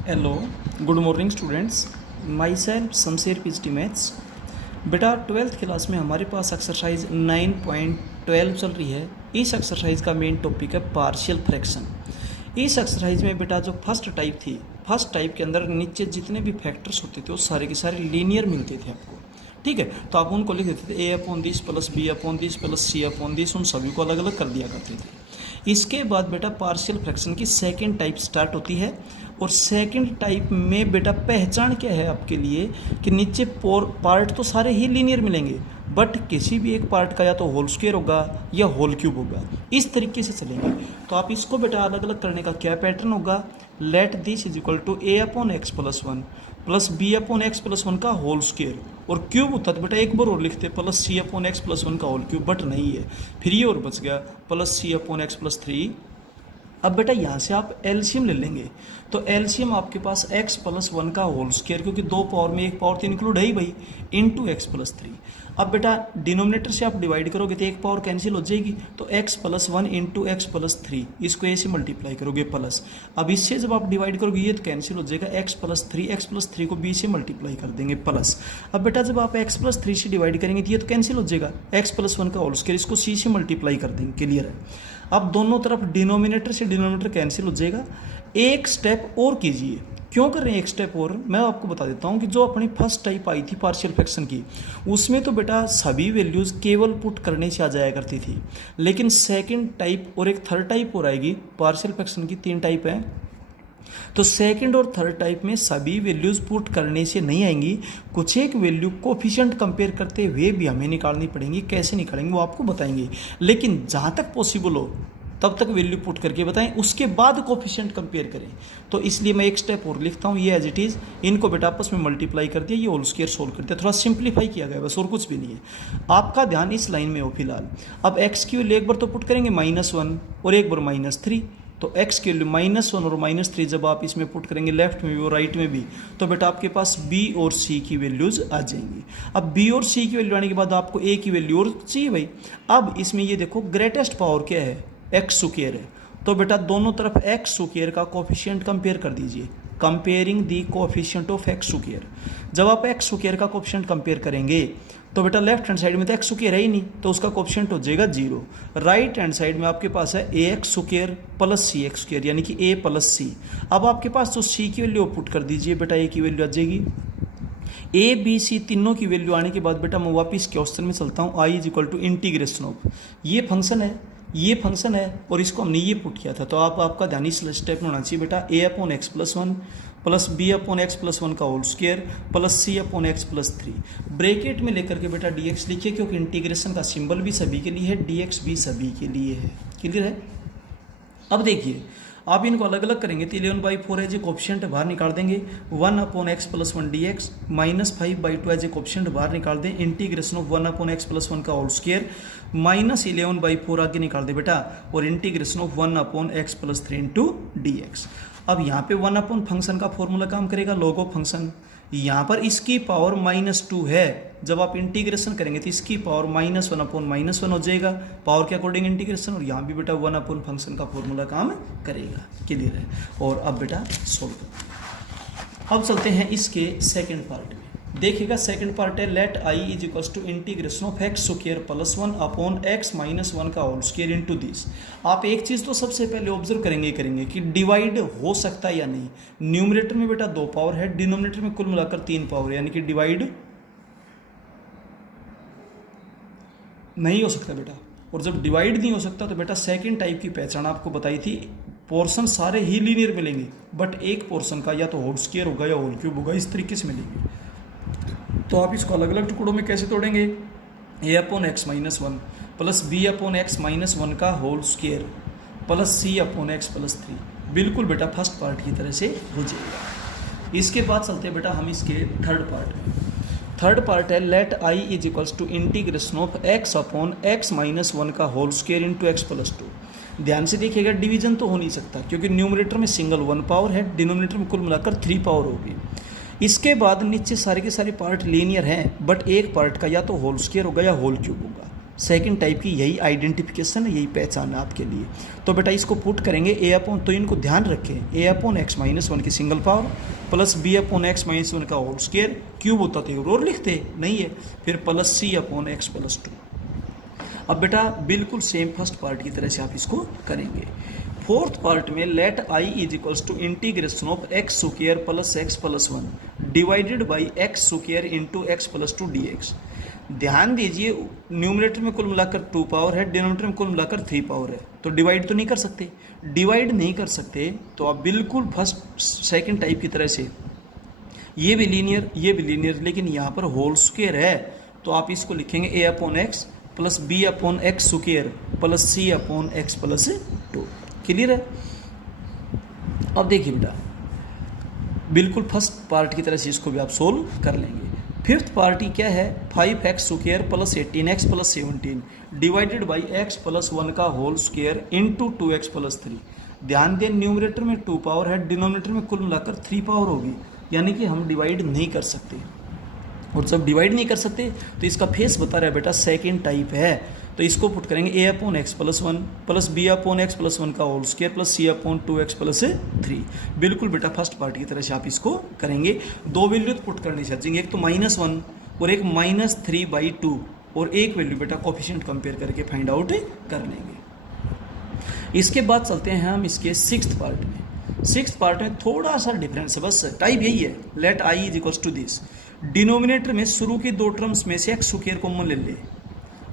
Hello, good morning students. My self Shamsher PhD maths. बेटा 12th class में हमारे पास exercise 9.12 चल रही है। इस एक्सरसाइज का मेन टॉपिक है पार्शियल फ्रैक्शन। इस एक्सरसाइज में बेटा जो फर्स्ट टाइप थी, फर्स्ट टाइप के अंदर नीचे जितने भी फैक्टर्स होते थे वो सारे के सारे लीनियर मिलते थे आपको। ठीक है, तो आप उनको लिख देते थे a/दिस प्लस b/दिस प्लस c/दिस, उन सभी को अलग अलग कर दिया करते थे। इसके बाद बेटा पार्शियल फ्रैक्शन की सेकंड टाइप स्टार्ट होती है। और सेकंड टाइप में बेटा पहचान क्या है आपके लिए कि नीचे पार्ट तो सारे ही लीनियर मिलेंगे, बट किसी भी एक पार्ट का या तो होल स्क्वायर होगा या होल क्यूब होगा, इस तरीके से चलेंगे। तो आप इसको बेटा अलग अलग करने का क्या पैटर्न होगा, let this is equal to a/x plus 1 plus b/x plus 1 का होल स्क्वायर, और क्यूब होता तो बेटा एक बार और लिखते प्लस c/x प्लस 1 का होल क्यूब, बट नहीं है, फिर ये और बच गया प्लस c/x प्लस 3। अब बेटा यहाँ से आप एलसीएम ले लेंगे, तो एलसीएम आपके पास x प्लस 1 का होल स्क्वायर, क्योंकि दो पावर में एक पावर तो इंक्लूड है ही भाई, इंटू एक्स प्लस 3। अब बेटा डिनोमिनेटर से आप डिवाइड करोगे तो एक पावर कैंसिल हो जाएगी, तो x plus 1 into x plus 3, इसको ए से मल्टीप्लाई करोगे प्लस। अब इससे जब आप डिवाइड करोगे ये तो कैंसिल हो जाएगा, x प्लस 3 को b से मल्टीप्लाई कर देंगे प्लस। अब बेटा जब आप x प्लस 3 से डिवाइड करेंगे तो ये तो कैंसिल हो जाएगा, x प्लस 1 का होल स्क्वायर, इसको c से मल्टीप्लाई कर देंगे। क्लियर है। अब दोनों तरफ डिनोमिनेटर से डिनोमिनेटर कैंसिल हो जाएगा। एक स्टेप और कीजिए। क्यों कर रहे हैं एक स्टेप और, मैं आपको बता देता हूं कि जो अपनी फर्स्ट टाइप आई थी पार्शियल फ्रैक्शन की, उसमें तो बेटा सभी वैल्यूज़ केवल पुट करने से आ जाया करती थी। लेकिन सेकंड टाइप और एक थर्ड टाइप और आएगी पार्शियल फ्रैक्शन की, 3 टाइप है। तो सेकंड और थर्ड टाइप में सभी वैल्यूज पुट करने से नहीं आएंगी, कुछ एक वैल्यू कोफिशिएंट कंपेयर करते हुए भी हमें निकालनी पड़ेंगी। कैसे निकालेंगे वो आपको बताएंगे, लेकिन जहाँ तक पॉसिबल हो तब तक वैल्यू पुट करके बताएं, उसके बाद कोफिशिएंट कंपेयर करें। तो इसलिए मैं एक स्टेप और लिखता हूँ, ये एज इट इज़, इनको बेटा आपस में मल्टीप्लाई कर दिया, ये होल स्क्वायर सोल्व कर दिया, थोड़ा सिंप्लीफाई किया गया बस, और कुछ भी नहीं है। आपका ध्यान इस लाइन में हो फिलहाल। अब एक्स की वैल्यू एक बार तो पुट करेंगे -1 और एक बार -3, तो x के लिए -1 और -3 जब आप इसमें पुट करेंगे लेफ्ट में भी और राइट में भी, तो बेटा आपके पास b और c की वैल्यूज आ जाएंगी। अब b और c की वैल्यू आने के बाद आपको a की वैल्यू और चाहिए भाई। अब इसमें ये देखो ग्रेटेस्ट पावर क्या है, x स्क्वायर है, तो बेटा दोनों तरफ x स्क्वायर का कोफिशिएंट कंपेयर कर दीजिए, comparing the coefficient of x square. जब आप x स्क्वायर का कोफिशिएंट कंपेयर करेंगे तो बेटा लेफ्ट हैंड साइड में तो एक्स स्क्वायर है ही नहीं, तो उसका कोफिशिएंट हो जाएगा 0। राइट हैंड साइड में आपके पास है ax square plus C x square, यानी कि a प्लस सी। अब आपके पास जो c की वैल्यू पुट कर दीजिए, बेटा a की वैल्यू आ जाएगी। a b c तीनों की वैल्यू आने के बाद बेटा मैं वापिस क्वेश्चन में चलता हूँ, i is equal to integration of, ये फंक्शन है, ये फंक्शन है, और इसको हमने ये पुट किया था। तो आपका ध्यान इस स्टेप में होना चाहिए बेटा, a/x plus 1 plus b/x plus 1 का whole square plus c/x plus 3, bracket में लेकर के बेटा dx लिखिए, क्योंकि इंटीग्रेशन का सिंबल भी सभी के लिए है, dx भी सभी के लिए है। क्लियर है। अब देखिए आप इनको अलग अलग करेंगे तो 11/4 एज ए कोफिशिएंट बाहर निकाल देंगे, 1/x plus 1 dx, -5/2 as a coefficient बाहर निकाल दें, इंटीग्रेशन ऑफ 1/x प्लस 1 का होल स्क्वायर, -11/4 आगे निकाल दे बेटा, और integration of 1/x plus 3 into dx। अब यहाँ पे 1 फंक्शन का फॉर्मूला काम करेगा, लॉग ऑफ फंक्शन। यहाँ पर इसकी पावर -2 है, जब आप इंटीग्रेशन करेंगे तो इसकी पावर -1/-1 हो जाएगा, पावर के अकॉर्डिंग इंटीग्रेशन, और यहाँ भी बेटा 1 फंक्शन का फॉर्मूला काम करेगा। क्लियर है। और अब बेटा सोल्व करते हैं। अब चलते हैं इसके सेकंड पार्ट में। देखिएगा सेकंड पार्ट है, let i is equals to integration of x square plus 1/x minus 1 का होल स्क्वायर इनटू दिस। आप एक चीज़ तो सबसे पहले ऑब्जर्व करेंगे कि डिवाइड हो सकता है या नहीं। न्यूमरेटर में बेटा 2 पावर है, डिनोमिनेटर में कुल मिलाकर 3 पावर, यानी कि डिवाइड नहीं हो सकता बेटा। और जब डिवाइड नहीं हो सकता तो बेटा सेकंड टाइप की पहचान आपको बताई थी, पोर्शन सारे ही लीनियर मिलेंगे, बट एक पोर्शन का या तो होल स्क्वायर होगा या होल क्यूब होगा, इस तरीके से मिलेंगे। तो आप इसको अलग अलग टुकड़ों में कैसे तोड़ेंगे, a/x minus 1 plus b/x minus 1 का whole square plus c/x plus 3, बिल्कुल बेटा फर्स्ट पार्ट की तरह से हो जाएगा। इसके बाद चलते हैं बेटा हम इसके थर्ड पार्ट में। थर्ड पार्ट है, let i is equals to integration of x/x minus 1 का whole square into x plus 2। ध्यान से देखिएगा, डिवीजन तो हो नहीं सकता, क्योंकि न्यूमरेटर में सिंगल 1 पावर है, डिनोमिनेटर में कुल मिलाकर 3 पावर होगी। इसके बाद नीचे सारे के सारे पार्ट लीनियर हैं, बट एक पार्ट का या तो होल स्क्वायर होगा या होल क्यूब होगा, सेकंड टाइप की यही आइडेंटिफिकेशन है, यही पहचान है आपके लिए। तो बेटा इसको पुट करेंगे ए अपॉन, तो इनको ध्यान रखें, a upon x minus one की single power plus B upon x minus one का होल स्क्वायर, क्यूब होता तो और लिखते नहीं है, फिर प्लस सी अपॉन एक्स प्लस टू। अब बेटा बिल्कुल सेम फर्स्ट पार्ट की तरह से आप इसको करेंगे। फोर्थ पार्ट में let I is equals to integration of x square plus x plus one divided by x square into x plus two d x. ध्यान दीजिए न्यूमरेटर में कुल मिलाकर 2 पावर है, डिनोमिनेटर में कुल मिलाकर 3 पावर है, तो डिवाइड तो नहीं कर सकते। डिवाइड नहीं कर सकते तो आप बिल्कुल फर्स्ट सेकंड टाइप की तरह से, ये भी लीनियर ये भी लीनियर, लेकिन यहाँ पर होल स्क्वायर है तो आप इसको लिखेंगे A upon x plus B upon X square plus C upon x plus two. Clear है? अब देखिए बेटा बिल्कुल फर्स्ट पार्ट की तरह से इसको भी आप सोल्व कर लेंगे। फिफ्थ पार्टी क्या है, 5x square plus 18x plus 17 divided by x plus 1 का whole square into 2x plus 3। ध्यान दें न्यूमरेटर में 2 पावर है, डिनोमिनेटर में कुल मिलाकर 3 पावर होगी, यानी कि हम डिवाइड नहीं कर सकते। और जब डिवाइड नहीं कर सकते तो इसका फेस बता रहा है बेटा सेकेंड टाइप है, तो इसको पुट करेंगे A upon x plus one plus B upon x plus one का होल स्क्वायर प्लस सी अपॉन 2x प्लस 3। बिल्कुल बेटा फर्स्ट पार्ट की तरह से आप इसको करेंगे। 2 वैल्यू पुट करनी चाहिए, एक तो -1 और एक -3/2, और एक वैल्यू बेटा कोफिशिएंट कंपेयर करके फाइंड आउट कर लेंगे। इसके बाद चलते हैं हम इसके सिक्स्थ पार्ट में। सिक्स्थ पार्ट में थोड़ा सा डिफरेंस है, बस टाइप यही है, let I is equals to this. Denominator में शुरू की 2 टर्म्स में से एक्स स्क्वायर कॉमन ले ले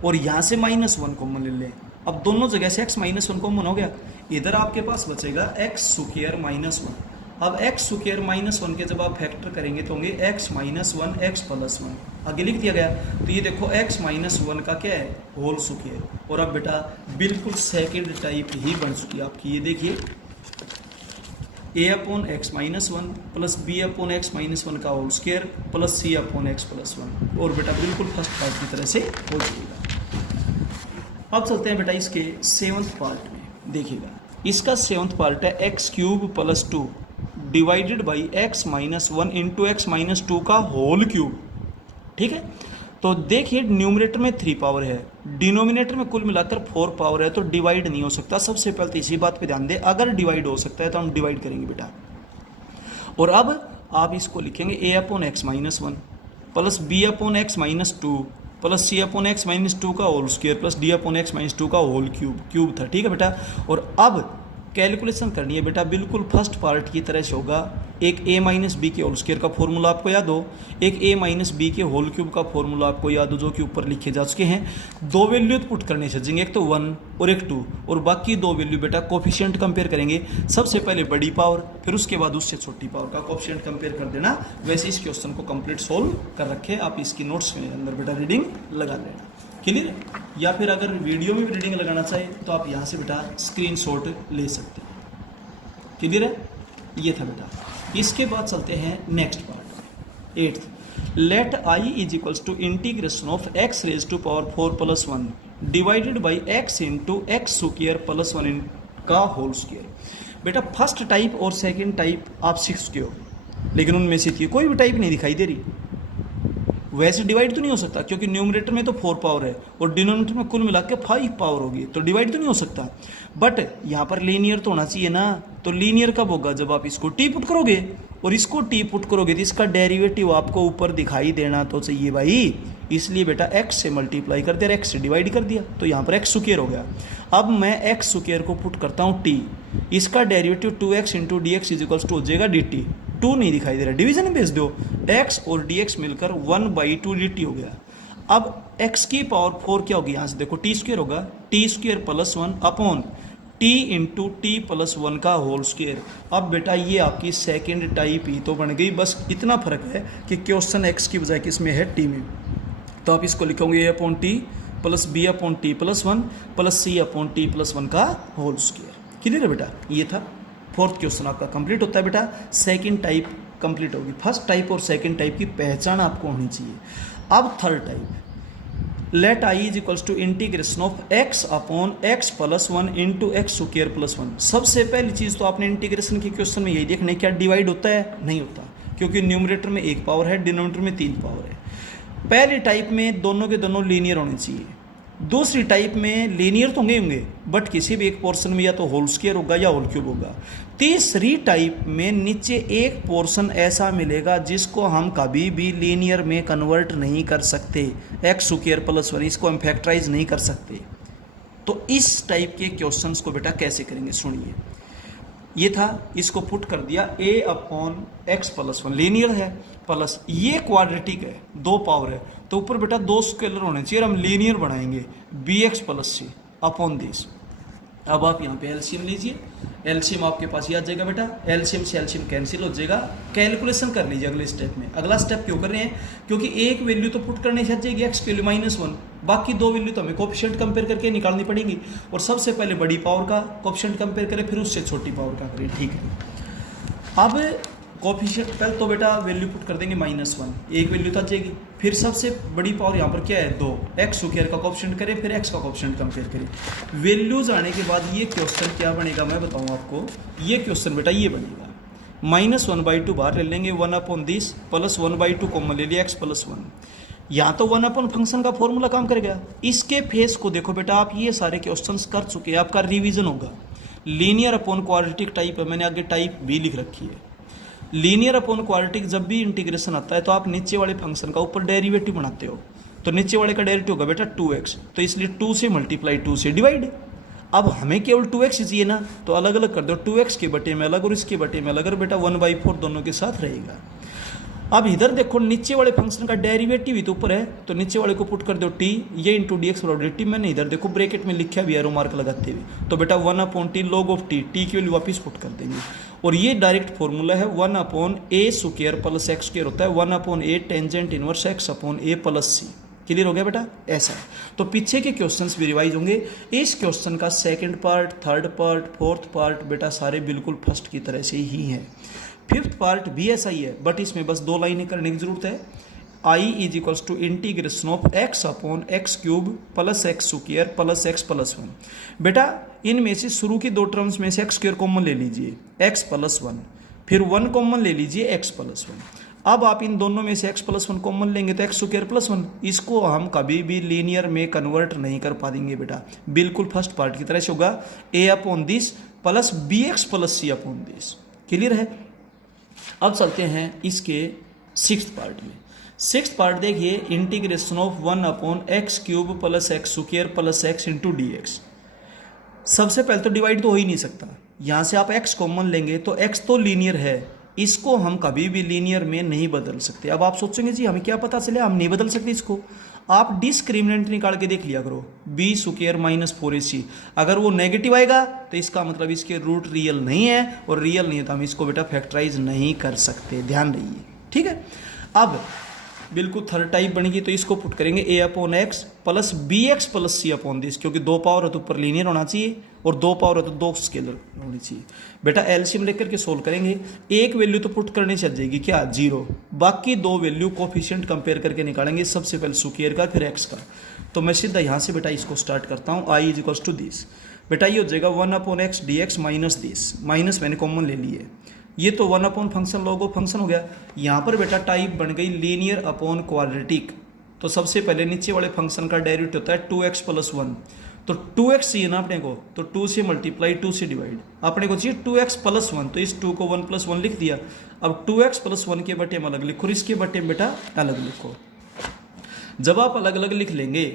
और यहाँ से -1 कॉमन ले ले। अब दोनों जगह से x -1 कॉमन हो गया, इधर आपके पास बचेगा एक्स स्क्वायर -1। अब एक्स स्क्वायर -1 के जब आप फैक्टर करेंगे तो होंगे x -1 x प्लस 1, आगे लिख दिया गया। तो ये देखो x -1 का क्या है, होल स्क्वायर। और अब बेटा बिल्कुल सेकेंड टाइप ही बन चुकी है आपकी, ये देखिए a upon x -1 plus B upon x -1 का होल स्क्वायर प्लस सी अपॉन एक्स प्लस 1। और बेटा बिल्कुल फर्स्ट पार्ट की तरह से हो जाएगा। अब चलते हैं बेटा इसके 7th पार्ट में। देखिएगा इसका 7th पार्ट है x cube plus 2 divided by x -1 into x -2 का होल क्यूब। ठीक है, तो देखिए न्यूमरेटर में 3 पावर है, डिनोमिनेटर में कुल मिलाकर 4 पावर है, तो डिवाइड नहीं हो सकता। सबसे पहले तो इसी बात पे ध्यान दें, अगर डिवाइड हो सकता है तो हम डिवाइड करेंगे बेटा। और अब आप इसको लिखेंगे A upon x -1 plus B upon X -2 plus C upon X -2 का whole square plus D upon X -2 का होल क्यूब था। ठीक है बेटा, और अब कैलकुलेशन करनी है बेटा, बिल्कुल फर्स्ट पार्ट की तरह से होगा। एक a माइनस बी के होल स्क्वायर का फॉर्मूला आपको याद हो, एक a माइनस बी के होल क्यूब का फॉर्मूला आपको याद हो, जो कि ऊपर लिखे जा चुके हैं। 2 वैल्यू पुट करने चाहिए, एक तो 1 और एक 2, और बाकी 2 वैल्यू बेटा कोफिशिएंट कंपेयर करेंगे। सबसे पहले बड़ी पावर, फिर उसके बाद उससे छोटी पावर का कोफिशिएंट कंपेयर कर देना। वैसे इस क्वेश्चन को कंप्लीट सोल्व कर रखे, आप इसकी नोट्स के अंदर बेटा रीडिंग लगा लेना। क्लियर है? या फिर अगर वीडियो में भी रीडिंग लगाना चाहे तो आप यहाँ से बेटा स्क्रीनशॉट ले सकते हैं। क्लियर है? ये था बेटा। इसके बाद चलते हैं next part 8th। Let I is equals to integration of x raise to power 4 plus 1 divided by x into x square plus 1 का होल स्क्वायर। बेटा फर्स्ट टाइप और सेकेंड टाइप आप सीख चुके हो, लेकिन उनमें से कोई भी टाइप नहीं दिखाई दे रही। वैसे डिवाइड तो नहीं हो सकता क्योंकि न्यूमरेटर में तो 4 पावर है और डिनोमिनेटर में कुल मिला के 5 पावर होगी, तो डिवाइड तो नहीं हो सकता। बट यहाँ पर लीनियर तो होना चाहिए ना, तो लीनियर कब होगा, जब आप इसको टी पुट करोगे और इसको टी पुट करोगे तो इसका डेरिवेटिव आपको ऊपर दिखाई देना तो चाहिए भाई। इसलिए बेटा एक्स से मल्टीप्लाई कर दिया, एक्स से डिवाइड कर दिया, तो यहाँ पर एक्स स्क्वायर हो गया। अब मैं एक्स स्क्वायर को पुट करता हूँ टी, इसका derivative 2x into D x is equals to हो जाएगा डी टी। 2 नहीं दिखाई दे रहा, डिवीजन में भेज दो, x और dx मिलकर 1/2 dt हो गया। अब x की पावर 4 क्या होगी, यहाँ से देखो टी स्क्वायर होगा, T square plus 1 upon T into T plus 1 का होल स्क्वायर। अब बेटा ये आपकी सेकेंड टाइप ही तो बन गई, बस इतना फर्क है कि क्वेश्चन x की बजाय किसमें है, टी में। तो आप इसको लिखोगे a upon T plus B upon T plus 1 plus C upon T plus 1 का होल स्क्वायर। क्लियर है बेटा? ये था 4th क्वेश्चन आपका कंप्लीट होता है बेटा। सेकंड टाइप कंप्लीट होगी। फर्स्ट टाइप और सेकंड टाइप की पहचान आपको होनी चाहिए। अब third type, let I is equals to integration of x upon x plus 1 into x square plus 1। सबसे पहली चीज़ तो आपने इंटीग्रेशन के क्वेश्चन में यही देखना है, क्या डिवाइड होता है, नहीं होता, क्योंकि न्यूमरेटर में 1 पावर है, डिनोमिनेटर में 3 पावर है। पहली टाइप में दोनों के दोनों लीनियर होने चाहिए, दूसरी टाइप में लीनियर तो होंगे बट किसी भी एक पोर्शन में या तो होल स्क्वायर होगा या होल क्यूब होगा। तीसरी टाइप में नीचे एक पोर्शन ऐसा मिलेगा जिसको हम कभी भी लीनियर में कन्वर्ट नहीं कर सकते, एक्स स्क्वायर प्लस 1, इसको हम फैक्टराइज नहीं कर सकते। तो इस टाइप के क्वेश्चंस को बेटा कैसे करेंगे सुनिए। ये था, इसको पुट कर दिया a upon x plus 1, linear है, प्लस ये क्वाड्रेटिक है, 2 पावर है, तो ऊपर बेटा 2 स्केलर होने चाहिए, हम लीनियर बनाएंगे bx plus C upon this. अब आप यहाँ पे एलसीएम लीजिए, एलसीएम आपके पास ये आ जाएगा बेटा, एलसीएम से एलसीएम कैंसिल हो जाएगा। कैलकुलेशन कर लीजिए अगले स्टेप में। अगला स्टेप क्यों कर रहे हैं, क्योंकि एक वैल्यू तो पुट करने से आ जाएगी एक्स की वैल्यू -1, बाकी 2 वैल्यू तो हमें कोफिशिएंट कंपेयर करके निकालनी पड़ेगी, और सबसे पहले बड़ी पावर का कोफिशिएंट कंपेयर करें, फिर उससे छोटी पावर का करें, ठीक है। अब कोफिशिएंट पहले तो बेटा वैल्यू पुट कर देंगे -1, एक वैल्यू तो आ जाएगी, फिर सबसे बड़ी पावर यहाँ पर क्या है 2, एक्स स्क्वायर का कोफिशिएंट करें, फिर एक्स का कोफिशिएंट कंपेयर करें। वैल्यूज आने के बाद ये क्वेश्चन क्या बनेगा मैं बताऊँ आपको। ये क्वेश्चन बेटा ये बनेगा, -1/2 बाहर ले लेंगे, 1 अपॉन दिस प्लस 1/2 कॉमन ले लिया, एक्स प्लस 1। यहाँ तो 1 अपॉन फंक्शन का फॉर्मूला काम करेगा। इसके फेस को देखो बेटा, आप ये सारे क्वेश्चंस कर चुके हैं, आपका रिवीजन होगा। लीनियर अपॉन क्वाड्रेटिक टाइप है, मैंने आगे टाइप भी लिख रखी है। लीनियर अपॉन क्वाड्रेटिक जब भी इंटीग्रेशन आता है तो आप नीचे वाले फंक्शन का ऊपर डेरिवेटिव बनाते हो, तो नीचे वाले का डेरिवेटिव होगा बेटा 2x, तो इसलिए 2 से मल्टीप्लाई 2 से डिवाइड। अब हमें केवल 2x चाहिए ना, तो अलग अलग कर दो, 2x के बटे में अलग और इसके बटे में अलग, और बेटा 1/4 दोनों के साथ रहेगा। अब इधर देखो, नीचे वाले फंक्शन का डेरिवेटिव ही तो ऊपर है, तो नीचे वाले को पुट कर दो t, ये इंटू डी एक्स बराबर dt, मैंने इधर देखो ब्रैकेट में लिखा भी एरो मार्क लगाते हुए, तो बेटा 1 upon T log of t, t की वैल्यू वापस पुट कर देंगे, और ये डायरेक्ट फॉर्मूला है 1 upon a square plus x square होता है 1 upon a tangent inverse x upon A plus C. Clear हो गया बेटा, ऐसा। तो पीछे के क्वेश्चंस भी रिवाइज होंगे। इस क्वेश्चन का second part, third part, fourth part बेटा सारे बिल्कुल फर्स्ट की तरह से ही हैं। फिफ्थ पार्ट भी ऐसा ही है, बट इसमें बस 2 लाइनें करने की जरूरत है। I is equals to integration of x upon X cube plus x square plus x plus 1। बेटा इनमें से शुरू की 2 टर्म्स में से एक्स स्क्वायर कॉमन ले लीजिए, एक्स प्लस 1, फिर 1 कॉमन ले लीजिए, एक्स प्लस 1। अब आप इन दोनों में से x प्लस 1 कॉमन लेंगे तो एक्स स्क्वायर प्लस 1, इसको हम कभी भी लीनियर में कन्वर्ट नहीं कर पाएंगे बेटा, बिल्कुल फर्स्ट पार्ट की तरह से होगा, a upon this plus B x plus C upon this. Clear है। अब चलते हैं इसके 6th पार्ट में। 6th पार्ट देखिए, integration of 1 upon X cube plus x square plus x into D x. सबसे पहले तो डिवाइड तो हो ही नहीं सकता, यहाँ से आप x कॉमन लेंगे तो x तो लीनियर है, इसको हम कभी भी लीनियर में नहीं बदल सकते। अब आप सोचेंगे जी हमें क्या पता चले, हम नहीं बदल सकते इसको। आप डिस्क्रिमिनेंट निकाल के देख लिया करो, बी स्क्वायर माइनस 4ac, अगर वो नेगेटिव आएगा तो इसका मतलब इसके रूट रियल नहीं है, और रियल नहीं है तो हम इसको बेटा फैक्टराइज नहीं कर सकते, ध्यान रहिए, ठीक है। अब बिल्कुल थर्ड टाइप बनेगी, तो इसको पुट करेंगे a upon x plus B x plus C upon this, क्योंकि 2 पावर है तो ऊपर लीनियर होना चाहिए, और 2 पावर है तो 2 स्केलर होनी चाहिए। बेटा एलसीएम लेकर के सोल्व करेंगे, एक वैल्यू तो पुट करने से आ जाएगी क्या 0, बाकी 2 वैल्यू कोफिशिएंट कंपेयर करके निकालेंगे, सबसे पहले स्क्वायर का फिर एक्स का। तो मैं सीधा यहाँ से बेटा इसको स्टार्ट करता हूँ, आई इज इक्वल्स टू दिस। बेटा ये हो जाएगा 1 upon x D x minus this, minus मैंने कॉमन ले लिए, ये तो 1 upon function log of function हो गया। यहाँ पर बेटा टाइप बन गई लीनियर अपॉन क्वाड्रेटिक, तो सबसे पहले नीचे वाले फंक्शन का डेरिवेटिव होता है 2x प्लस 1, तो 2x चाहिए ना अपने को, तो 2 से मल्टीप्लाई 2 से डिवाइड, अपने को चाहिए 2x प्लस 1, तो इस 2 को 1 प्लस 1 लिख दिया। अब 2x प्लस 1 के बटे में अलग लिखो, इसके बटे में बेटा अलग लिखो। जब आप अलग अलग लिख लेंगे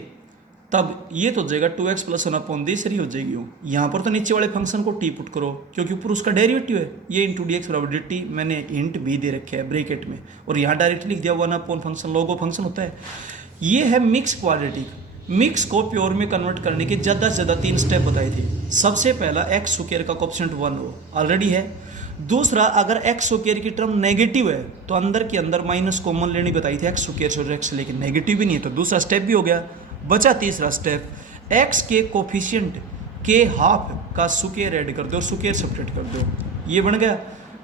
तब ये तो हो जाएगा 2x प्लस 1 अपॉन दिस हो जाएगी। यहाँ पर तो नीचे वाले फंक्शन को t पुट करो, क्योंकि ऊपर उसका डेरिवेटिव है, ये इंटू डी एक्स बराबर dt, मैंने इंट भी दे रखे है ब्रैकेट में, और यहाँ डायरेक्ट लिख दिया 1 upon function log of function होता है। ये है मिक्स क्वाड्रेटिक। मिक्स को प्योर में कन्वर्ट करने के ज़्यादा से ज़्यादा 3 स्टेप बताए थे। सबसे पहला एक्स स्क्वायर का कोएफिशिएंट 1 हो, ऑलरेडी है। दूसरा, अगर एक्स स्क्वायर की टर्म नेगेटिव है तो अंदर के अंदर माइनस कॉमन लेनी बताई थी, एक्स स्क्वायर से एक्स, लेकिन नेगेटिव भी नहीं है, तो दूसरा स्टेप भी हो गया। बचा तीसरा स्टेप, एक्स के कोफिशिएंट के हाफ का स्क्वायर ऐड कर दो और स्क्वायर सब्ट्रैक्ट कर दो, ये बन गया।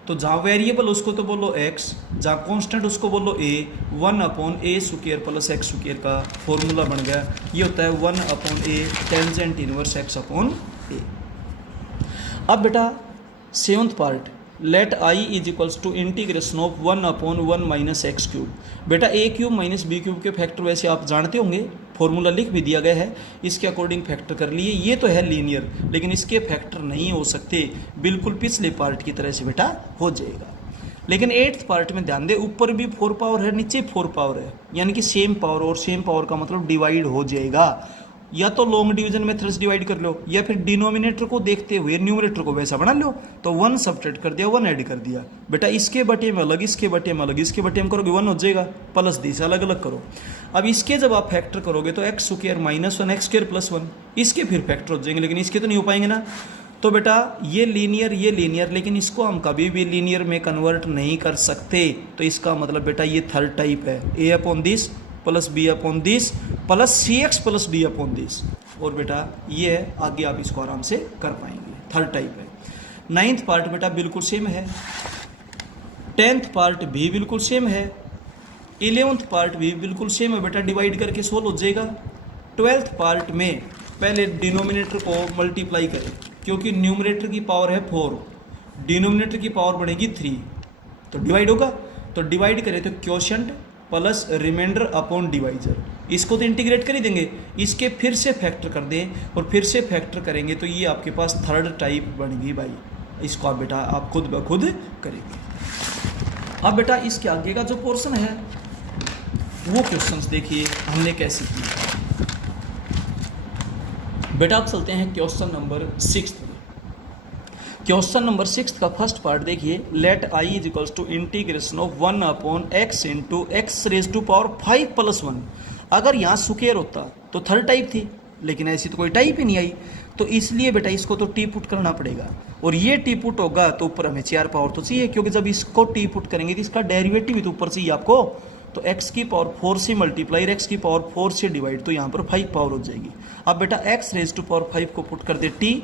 तो जहाँ वेरिएबल उसको तो बोलो x, जहाँ कांस्टेंट उसको बोलो a, 1 upon a square plus x square का फॉर्मूला बन गया। ये होता है 1 upon a tangent inverse x upon a. अब बेटा 7th part, let I is equals to integration of 1 upon 1 minus x cube. बेटा a cube minus b cube के फैक्टर वैसे आप जानते होंगे, फॉर्मूला लिख भी दिया गया है, इसके अकॉर्डिंग फैक्टर कर लिए। ये तो है लीनियर, लेकिन इसके फैक्टर नहीं हो सकते, बिल्कुल पिछले पार्ट की तरह से बेटा हो जाएगा। लेकिन 8th पार्ट में ध्यान दे, ऊपर भी 4 पावर है, नीचे 4 पावर है, यानी कि सेम पावर, और सेम पावर का मतलब डिवाइड हो जाएगा। या तो लॉन्ग डिवीजन मेथड से डिवाइड कर लो, या फिर डिनोमिनेटर को देखते हुए न्यूमरेटर को वैसा बना लो। तो 1 सब्ट्रैक्ट कर दिया, 1 ऐड कर दिया। बेटा इसके बटे में अलग, इसके बटे में अलग, इसके बटे में करोगे 1 हो जाएगा, प्लस दी से अलग अलग करो। अब इसके जब आप फैक्टर करोगे तो x square minus 1 x square plus 1, इसके फिर फैक्टर हो जाएंगे, लेकिन इसके तो नहीं हो पाएंगे ना। तो बेटा ये लीनियर, लेकिन इसको हम कभी भी लीनियर में कन्वर्ट नहीं कर सकते। तो इसका मतलब बेटा ये थर्ड टाइप है, A upon this plus B upon this plus C X plus D upon this. और बेटा ये है, आगे आप इसको आराम से कर पाएंगे, थर्ड टाइप है। 9th पार्ट बेटा बिल्कुल सेम है, 10th पार्ट भी बिल्कुल सेम है, 11th पार्ट भी बिल्कुल सेम है बेटा, डिवाइड करके सोल्व हो जाएगा। 12th पार्ट में पहले डिनोमिनेटर को मल्टीप्लाई करें, क्योंकि न्यूमरेटर की पावर है 4, डिनोमिनेटर की पावर बढ़ेगी 3, तो डिवाइड होगा। तो डिवाइड करें तो quotient plus remainder upon divisor, इसको तो इंटीग्रेट कर ही देंगे, इसके फिर से फैक्टर कर दें और फिर से फैक्टर करेंगे तो ये आपके पास थर्ड टाइप बनेगी भाई। इसको आप बेटा आप खुद ब खुद करेंगे। अब बेटा इसके आगे का जो पोर्शन है वो क्वेश्चंस देखिए हमने कैसे किए। बेटा आप चलते हैं क्वेश्चन नंबर 6 में। क्वेश्चन नंबर 6 का फर्स्ट पार्ट देखिए, let I is equals to integration of 1 upon x into x raise to power 5 plus 1। अगर यहाँ स्क्वायर होता तो थर्ड टाइप थी, लेकिन ऐसी तो कोई टाइप ही नहीं आई, तो इसलिए बेटा इसको तो टी पुट करना पड़ेगा। और ये टी पुट होगा तो ऊपर हमें 4 पावर तो चाहिए, क्योंकि जब इसको टी पुट करेंगे तो इसका डेरिवेटिव भी तो ऊपर चाहिए आपको। तो x की पावर 4 से मल्टीप्लाई, x की पावर 4 से डिवाइड, तो यहाँ पर 5 पावर हो जाएगी। अब बेटा x रेज टू पावर 5 को पुट कर दे t,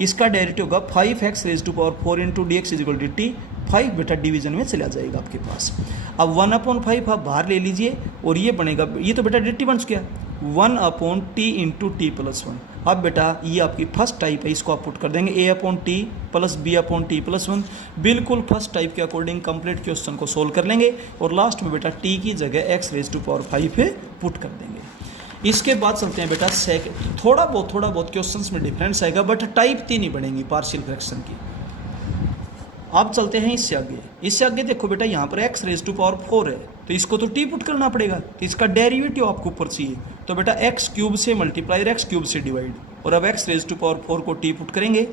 इसका डेरिवेटिव होगा 5x raise to power 4 into D x is equal to t. 5 बेटा डिवीजन में चला जाएगा आपके पास। अब 1/5 आप बाहर ले लीजिए और ये बनेगा, ये तो बेटा dt बन गया 1/t इंटू टी प्लस 1। अब बेटा ये आपकी फर्स्ट टाइप है, इसको आप पुट कर देंगे a/t प्लस b/t प्लस 1। बिल्कुल फर्स्ट टाइप के अकॉर्डिंग कंप्लीट क्वेश्चन को सोल्व कर लेंगे और लास्ट में बेटा t की जगह x रेज टू पावर 5 पे पुट कर देंगे। इसके बाद चलते हैं बेटा सेकंड, थोड़ा बहुत क्वेश्चंस में डिफरेंस आएगा, बट टाइप 3 ही बनेंगी पार्शियल फ्रैक्शन की। अब चलते हैं इससे आगे देखो बेटा, यहाँ पर x रेज टू पावर 4 है, तो इसको तो t पुट करना पड़ेगा, तो इसका डेरिवेटिव आपको ऊपर चाहिए। तो बेटा x क्यूब से मल्टीप्लाई और x क्यूब से डिवाइड, और अब x रेज टू पावर 4 को t पुट करेंगे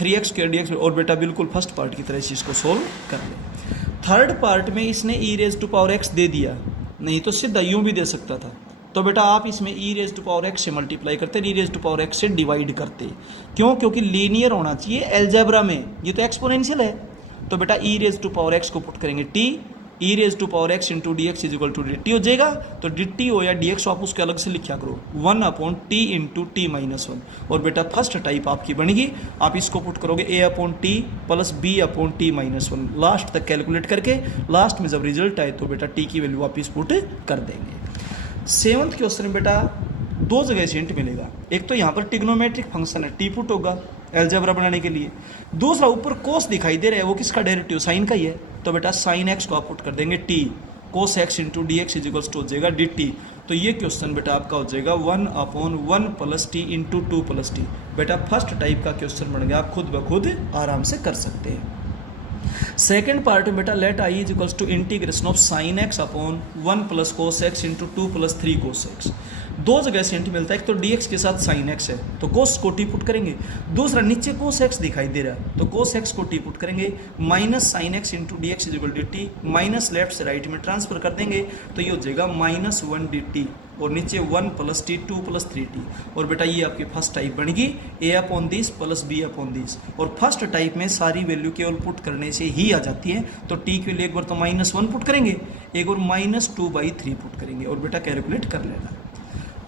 3x स्क्वायर dx, और बेटा बिल्कुल फर्स्ट पार्ट की तरह से इसको सोल्व कर ले। थर्ड पार्ट में इसने e raise to power x दे दिया, नहीं तो सीधा यूँ भी दे सकता था। तो बेटा आप इसमें e raise to power x से मल्टीप्लाई करते, e raise to power x से डिवाइड करते। क्यों? क्योंकि लीनियर होना चाहिए एल्जेब्रा में, ये तो एक्सपोनेंशियल है। तो बेटा e raise to power x को पुट करेंगे t, e raise to power x into D x is equal to d T हो जाएगा। तो डी टी हो या डी एक्स आप उसके अलग से लिखा करो 1/t इंटू टी माइनस 1। और बेटा फर्स्ट टाइप आपकी बनेगी, आप इसको पुट करोगे a/t plus b/t minus 1, last तक कैलकुलेट करके लास्ट में जब रिजल्ट आए तो बेटा t की वैल्यू वापिस पुट कर देंगे। 7th क्वेश्चन में बेटा 2 जगह से हिंट मिलेगा, एक तो यहाँ पर ट्रिग्नोमेट्रिक फंक्शन है, टी पुट होगा एल्जेब्रा बनाने के लिए, दूसरा ऊपर कोस दिखाई दे रहा है, वो किसका डेरिवेटिव साइन का ही है। तो बेटा साइन एक्स को आप पुट कर देंगे T, cos x into D x is equals to हो जाएगा डी टी। तो ये क्वेश्चन बेटा आपका हो जाएगा 1/1 plus T into 2 plus T. बेटा फर्स्ट टाइप का क्वेश्चन बन गया, आप खुद ब खुद आराम से कर सकते हैं। सेकेंड पार्ट में बेटा let I is equals to integration of sine x upon 1 plus cos x into 2 plus 3 cos x. 2 जगह से हिंट मिलता है, एक तो dx के साथ sin x है तो cos को t पुट करेंगे, दूसरा नीचे cos x दिखाई दे रहा है तो cos x को t पुट करेंगे, minus sin x into D x is equal to t, minus left से राइट में ट्रांसफर कर देंगे तो ये हो जाएगा -1 dt, और नीचे 1 प्लस टी 2 प्लस 3t। और बेटा ये आपकी फर्स्ट टाइप बनेगी a/this प्लस b/this। और फर्स्ट टाइप में सारी वैल्यू केवल पुट करने से ही आ जाती है, तो t के लिए एक बार तो -1 पुट करेंगे, एक और -2/3 पुट करेंगे, और बेटा कैलकुलेट कर लेना।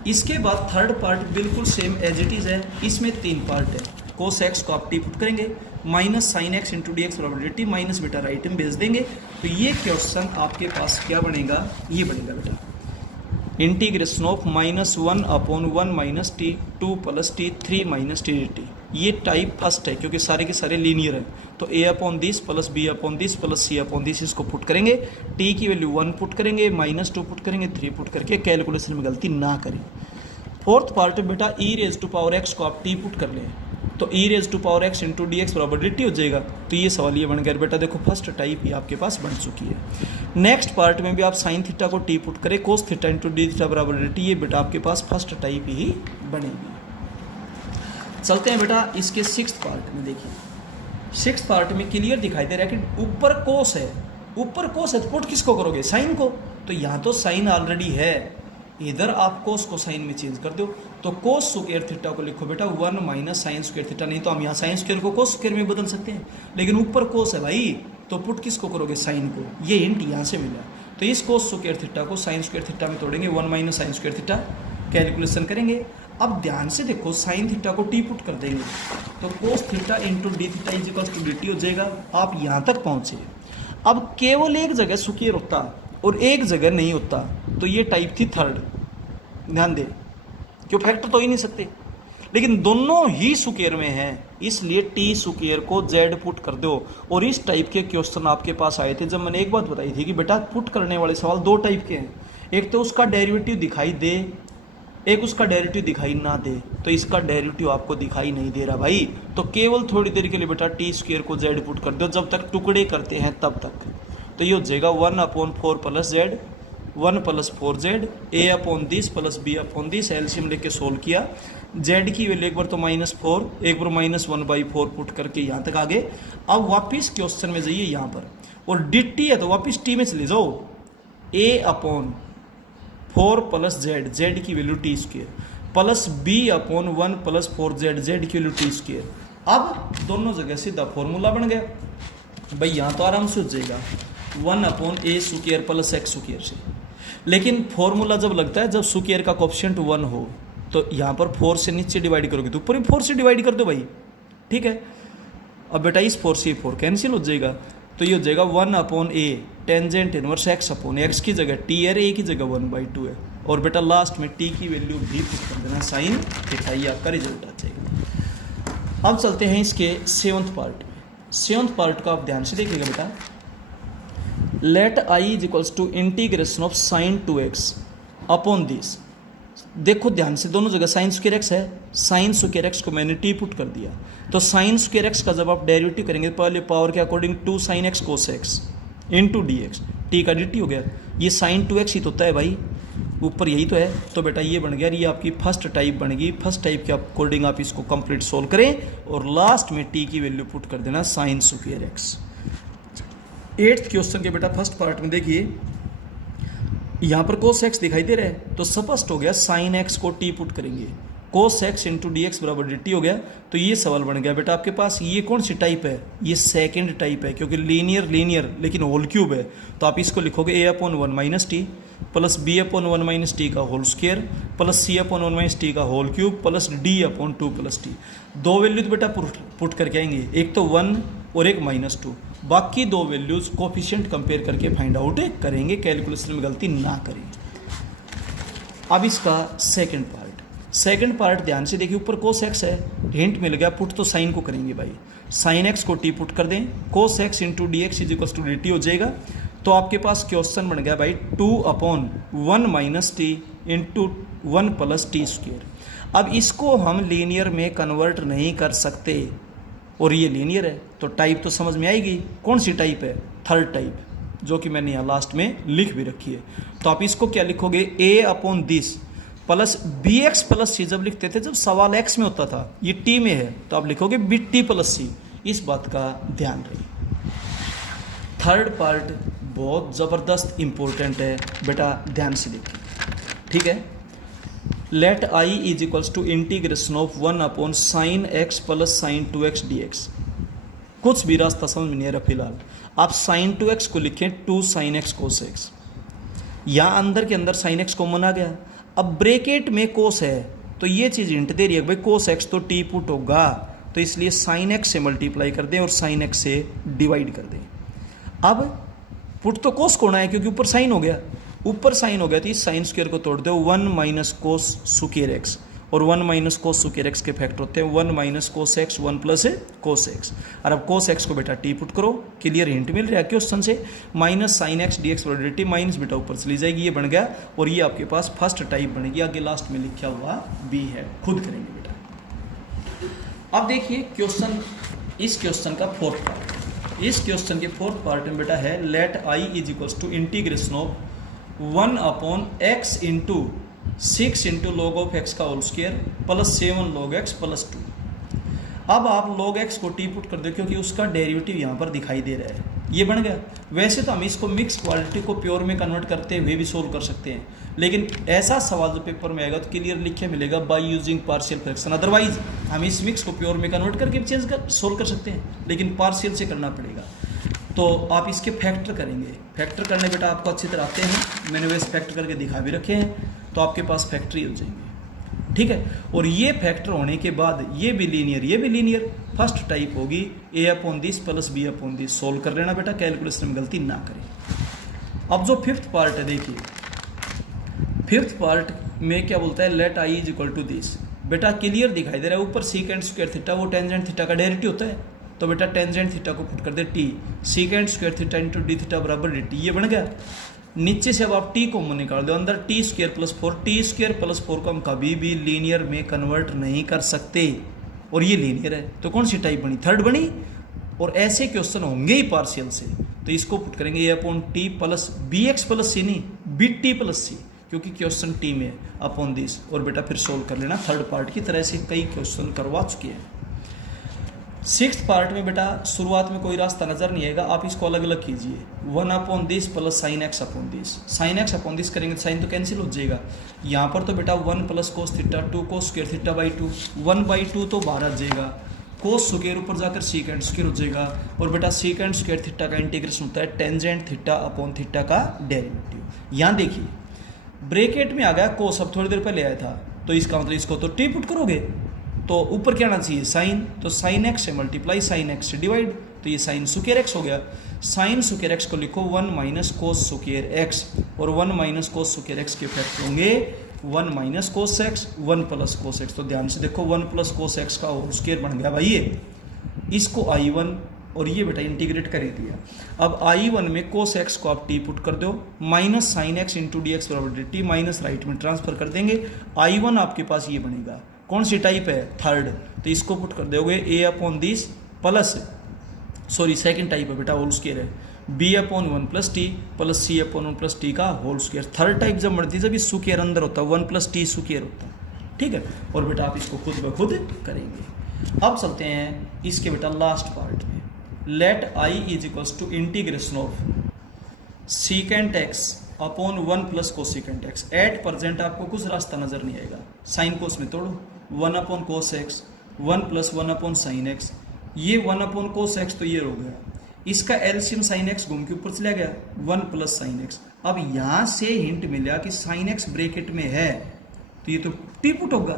इसके बाद थर्ड पार्ट बिल्कुल सेम एज इट इज़ है, इसमें 3 पार्ट है। कोस एक्स को आप टी पुट करेंगे, minus sine x into D X बराबर डी टी, माइनस बेटा राइट में भेज देंगे। तो ये क्वेश्चन आपके पास क्या बनेगा, ये बनेगा बेटा integration of -1/1 minus T 2 plus T 3 minus T D T. ये टाइप फर्स्ट है क्योंकि सारे के सारे लीनियर हैं, तो a/this plus b/this plus c/this इसको पुट करेंगे, t की वैल्यू 1 पुट करेंगे, -2 पुट करेंगे, 3 पुट करके कैलकुलेशन में गलती ना करें। फोर्थ पार्ट में बेटा E raise to power X को आप टी पुट कर लें तो E raise to power X into D X बराबर डी टी हो जाएगा। तो ये सवाल ये बन गया बेटा, देखो फर्स्ट टाइप ही आपके पास बन चुकी है। नेक्स्ट पार्ट में भी आप साइन थीटा को टी पुट करें, कोस थीटा इंटू डी थीटा बराबर डी टी, ये बेटा आपके पास फर्स्ट टाइप ही बनेगी। चलते हैं बेटा इसके सिक्स्थ पार्ट में। देखिए सिक्स्थ पार्ट में क्लियर दिखाई दे रहा है कि ऊपर कोस है, ऊपर कोस है तो पुट किसको करोगे, साइन को। तो यहाँ तो साइन ऑलरेडी है, इधर आप कोस को साइन में चेंज कर दो तो कोस स्क्वायर थीटा को लिखो बेटा 1 माइनस साइन स्क्वायर थीटा। नहीं तो हम यहाँ साइन स्क्वायर को कोस स्क्वायर में बदल सकते हैं, लेकिन ऊपर कोस है भाई तो पुट किसको करोगे, साइन को। ये हिंट यहाँ से मिला। तो इस कोस स्क्वायर थीटा को साइन स्क्वायर थीटा में तोड़ेंगे, 1 minus sine square theta calculation करेंगे। अब ध्यान से देखो साइन थीटा को टी पुट कर देंगे तो cos theta into D theta is equal to d T हो जाएगा। आप यहाँ तक पहुँचे। अब केवल एक जगह स्क्वायर होता और एक जगह नहीं होता तो ये टाइप थी थर्ड। ध्यान दे, क्यों फैक्टर तो ही नहीं सकते, लेकिन दोनों ही स्क्वायर में हैं, इसलिए टी स्क्वायर को जेड पुट कर दो। और इस टाइप के क्वेश्चन आपके पास आए थे जब मैंने एक बात बताई थी कि बेटा पुट करने वाले सवाल दो टाइप के हैं, एक तो उसका डेरिवेटिव दिखाई दे, एक उसका डेरिवेटिव दिखाई ना दे। तो इसका डेरिवेटिव आपको दिखाई नहीं दे रहा भाई, तो केवल थोड़ी देर के लिए बेटा टी स्क्वायर को जेड पुट कर दो, जब तक टुकड़े करते हैं तब तक। तो ये हो जाएगा 1/4 plus z, 1 plus 4z, a upon this plus B upon this. LCM लेके सोल्व किया, जेड की वैल्यू एक बार तो -4, एक बार -1/4 पुट करके यहाँ तक आगे। अब वापिस क्वेश्चन में जाइए यहाँ पर, और डी टी है तो वापिस टी में चले जाओ, ए अपॉन 4 प्लस जेड, जेड की value T square, plus B upon 1 plus 4z, Z की वैल्यू टी स्क्वायर। अब दोनों जगह सीधा फॉर्मूला बन गया भाई, यहाँ तो आराम से हो जाएगा 1/a square plus x square से। लेकिन फॉर्मूला जब लगता है जब स्क्वायर का कोएफिशिएंट 1 हो, तो यहाँ पर 4 से नीचे डिवाइड करोगे तो ऊपर भी 4 से डिवाइड कर दो भाई, ठीक है। अब बेटा इस 4 से 4 कैंसिल हो जाएगा, तो ये हो जाएगा 1/a tangent inverse x upon x की जगह t है, a की जगह 1/2 है। और बेटा लास्ट में t की वैल्यू भी पुट कर देना, साइन थीटा, ये आपका रिजल्ट आ जाएगा। अब चलते हैं इसके सेवंथ पार्ट में। सेवंथ पार्ट को आप ध्यान से देखिएगा बेटा, let i is equals to integration of sine 2x upon this. देखो ध्यान से, दोनों जगह साइन स्क्वायर एक्स है, साइन स्क्वायर एक्स को मैंने टी पुट कर दिया। तो साइन स्क्वायर एक्स का जब आप डेरिवेटिव करेंगे पहले पावर के अकॉर्डिंग 2 साइन एक्स कोस x into D x, T का डी टी हो गया। ये साइन 2x ही तो होता है भाई, ऊपर यही तो है। तो बेटा ये बन गया, ये आपकी फर्स्ट टाइप बनेगी। फर्स्ट टाइप के अकॉर्डिंग आप इसको कंप्लीट सोल्व करें और लास्ट में टी की वैल्यू पुट कर देना sign square x. 8th question के बेटा फर्स्ट पार्ट में देखिए, यहाँ पर कोस एक्स दिखाई दे रहा है तो स्पष्ट हो गया साइन एक्स को टी पुट करेंगे, कोस एक्स इंटू डी एक्स बराबर डी टी हो गया। तो ये सवाल बन गया बेटा आपके पास, ये कौन सी टाइप है, ये सेकंड टाइप है, क्योंकि लीनियर लेकिन होल क्यूब है। तो आप इसको लिखोगे A upon 1 minus T plus B upon 1 minus T का होल स्क्वायर प्लस सी अपॉन 1 माइनस टी का whole cube plus D upon 2 plus T. दो वैल्यू तो बेटा पुट करके आएंगे, एक तो 1 और एक -2, बाकी दो वैल्यूज कोफिशिएंट कंपेयर करके फाइंड आउट करेंगे, कैलकुलेशन में गलती ना करें। अब इसका सेकंड पार्ट ध्यान से देखिए, ऊपर कोस एक्स है, हिंट मिल गया, पुट तो साइन को करेंगे भाई, साइन एक्स को टी पुट कर दें, cos x into D x is equal to d T हो जाएगा। तो आपके पास क्वेश्चन बन गया भाई 2/1 minus T into 1 plus T square. अब इसको हम लीनियर में कन्वर्ट नहीं कर सकते, और ये लीनियर है तो टाइप तो समझ में आएगी, कौन सी टाइप है, थर्ड टाइप, जो कि मैंने यहाँ लास्ट में लिख भी रखी है। तो आप इसको क्या लिखोगे, a upon this plus B x plus C. जब लिखते थे जब सवाल x में होता था, ये t में है तो आप लिखोगे बी टी प्लस सी। इस बात का ध्यान रहे। थर्ड पार्ट बहुत ज़बरदस्त इंपॉर्टेंट है बेटा, ध्यान से देखिए, ठीक है। Let i is equals to integration of 1 sine x plus sine 2x dx। कुछ भी रास्ता समझ में नहीं आ रहा फिलहाल, आप साइन 2x को लिखें 2 साइन एक्स कोस एक्स, यहाँ अंदर के अंदर साइन एक्स कॉमन आ गया। अब ब्रेकेट में कोस है तो ये चीज़ हिंट दे रही है भाई कोस एक्स तो टी पुट होगा, तो इसलिए साइन एक्स से मल्टीप्लाई कर दें और साइन एक्स से डिवाइड कर दें। अब पुट तो कोस कोना है क्योंकि ऊपर साइन हो गया, ऊपर साइन हो गया तो इस साइन स्क्वायर को तोड़ दो, 1 माइनस कोस स्क्वायर एक्स, और 1 माइनस कोस स्क्वायर एक्स के फैक्टर होते हैं 1 minus cos x 1 plus cos x. और अब कोस एक्स को बेटा टी पुट करो, क्लियर हिंट मिल रहा है क्वेश्चन से, minus sine x D x D T minus बेटा ऊपर चली जाएगी, ये बन गया और ये आपके पास फर्स्ट टाइप बनेगी। आगे लास्ट में लिखा हुआ बी है, खुद करेंगे बेटा। अब देखिए क्वेश्चन, इस क्वेश्चन का फोर्थ पार्ट, इस क्वेश्चन के फोर्थ पार्ट में बेटा है let I is equals to integration of 1 upon x into 6 into log of X का whole square plus 7 log X plus 2। अब आप लॉग एक्स को टी पुट कर दो क्योंकि उसका डेरिवेटिव यहाँ पर दिखाई दे रहा है, ये बन गया। वैसे तो हम इसको मिक्स क्वालिटी को प्योर में कन्वर्ट करते हुए भी सोल्व कर सकते हैं, लेकिन ऐसा सवाल जो पेपर में आएगा तो क्लियर लिखे मिलेगा by using partial fraction. Otherwise हम इस मिक्स को प्योर में कन्वर्ट करके भी चेंज कर सोल्व कर सकते हैं, लेकिन पार्शियल से करना पड़ेगा। तो आप इसके फैक्टर करेंगे, फैक्टर करने बेटा आपको अच्छी तरह आते हैं, मैंने वैसे फैक्टर करके दिखा भी रखे हैं, तो आपके पास फैक्टर ही हो जाएंगे, ठीक है। और ये फैक्टर होने के बाद ये भी लीनियर, ये भी लीनियर, फर्स्ट टाइप होगी A upon this plus B upon this. Solve कर लेना बेटा, कैलकुलेशन में गलती ना करें। अब जो फिफ्थ पार्ट है देखिए, फिफ्थ पार्ट में क्या बोलता है let I is equal to this. बेटा क्लियर दिखाई दे रहा है ऊपर सीकेंड स्क्वायर थीटा, वो टेंजेंट थीटा का डेरिवेटिव होता है, तो बेटा टेंजेंट थीटा को पुट कर दे T, second square theta into D theta बराबर डी टी, ये बन गया। नीचे से अब आप टी कॉमन निकाल दो, अंदर T square plus 4, T square plus 4 को हम कभी भी लीनियर में कन्वर्ट नहीं कर सकते, और ये लीनियर है तो कौन सी टाइप बनी, थर्ड बनी। और ऐसे क्वेश्चन होंगे ही पार्शियल से, तो इसको पुट करेंगे A upon T plus B x plus C, नहीं बी टी प्लस सी, क्योंकि क्वेश्चन टी में अपॉन दिस, और बेटा फिर सोल्व कर लेना। थर्ड पार्ट की तरह से कई क्वेश्चन करवा चुके हैं। सिक्स्थ पार्ट में बेटा शुरुआत में कोई रास्ता नजर नहीं आएगा, आप इसको अलग अलग कीजिए। 1 upon this plus sign x upon this, sign x upon this करेंगे तो साइन तो कैंसिल हो जाएगा। यहाँ पर तो बेटा 1 plus cos theta 2 cos square theta by 2, 1/2 तो बाहर आ जाएगा, कोस स्क्वायर ऊपर जाकर सीकेंड स्क्वायर हो जाएगा, और बेटा सीकेंड स्क्वायर थीटा का इंटीग्रेशन होता है टेंजेंट थीटा अपॉन थीटा का डेरिवेटिव। यहाँ देखिए ब्रैकेट में आ गया कोस, अब थोड़ी देर पहले आया था, तो इसका मतलब इसको तो टी पुट करोगे तो ऊपर क्या आना चाहिए साइन, तो साइन एक्स से मल्टीप्लाई साइन एक्स से डिवाइड, तो ये साइन स्क्वायर एक्स हो गया। साइन स्क्वायर एक्स को लिखो 1 माइनस कोस स्क्वायर एक्स, और 1 माइनस कोस स्क्वायर एक्स के फैक्टर होंगे 1 minus cos x 1 plus cos x. तो ध्यान से देखो 1 प्लस कोस एक्स का होल स्क्वायर बन गया भाई ये, इसको I1 और ये बेटा इंटीग्रेट कर दिया। अब I1 में कोस एक्स को आप टी पुट कर दो, minus sine x into D X बराबर डी टी, माइनस राइट में ट्रांसफर कर देंगे। I1 आपके पास ये बनेगा, कौन सी टाइप है, थर्ड, तो इसको पुट कर दोगे A upon this plus, sorry second type है बेटा, होल स्क्वायर है, B upon 1 plus T plus सी अपॉन 1 प्लस टी का होल स्क्वायर। थर्ड टाइप जब बढ़ती है जब इस स्क्वायर अंदर होता है 1 प्लस टी स्क्वायर होता है, ठीक है। और बेटा आप इसको खुद ब खुद करेंगे। अब चलते हैं इसके बेटा लास्ट पार्ट में, let I is equals to integration of secant x upon 1 plus cosecant x. At present आपको कुछ रास्ता नजर नहीं आएगा, साइन कोस में तोड़ो, 1 upon cos x 1 plus 1 upon sine x, ये 1 अपॉन कोस एक्स तो ये हो गया, इसका एलसीएम साइन एक्स घूम के ऊपर चला गया 1 प्लस साइन एक्स। अब यहाँ से हिंट मिला कि साइन एक्स ब्रैकेट में है तो ये तो टी पुट होगा,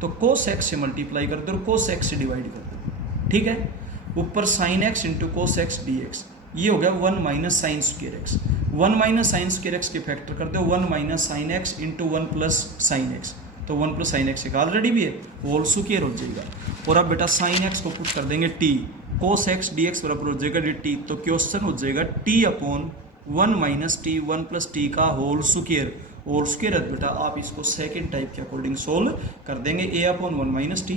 तो कोस एक्स से मल्टीप्लाई कर दो और कोस एक्स से डिवाइड कर दो, ठीक है। ऊपर sine x into cos X D x, ये हो गया 1 minus sine square x, 1 minus sine square x के फैक्टर कर दो 1 minus sine x into 1 plus sine x, तो 1 प्लस साइन एक्स का ऑलरेडी भी है, होल स्क्वायर हो जाएगा। और अब बेटा साइन एक्स को पुट कर देंगे T, cos X D X बराबर हो जाएगा डी टी, तो क्वेश्चन हो जाएगा T upon 1 minus T 1 plus T का होल स्क्वायर। होल स्क्वायर है बेटा आप इसको सेकेंड टाइप के अकॉर्डिंग सोल्व कर देंगे, A upon 1 minus T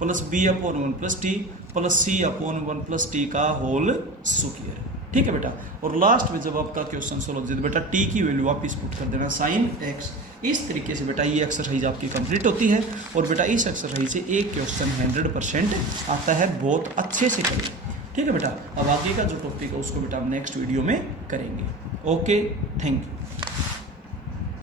plus B upon 1 plus T plus C upon 1 plus T का होल स्क्वायर, ठीक है बेटा। और लास्ट में जब आपका क्वेश्चन सोल्व हो जाए बेटा टी की वैल्यू आप इस पुट कर देना साइन एक्स। इस तरीके से बेटा ये एक्सरसाइज आपकी कंप्लीट होती है, और बेटा इस एक्सरसाइज से एक क्वेश्चन 100% आता है, बहुत अच्छे से करें, ठीक है बेटा। अब आगे का जो टॉपिक है उसको बेटा हम नेक्स्ट वीडियो में करेंगे। Okay, thank you.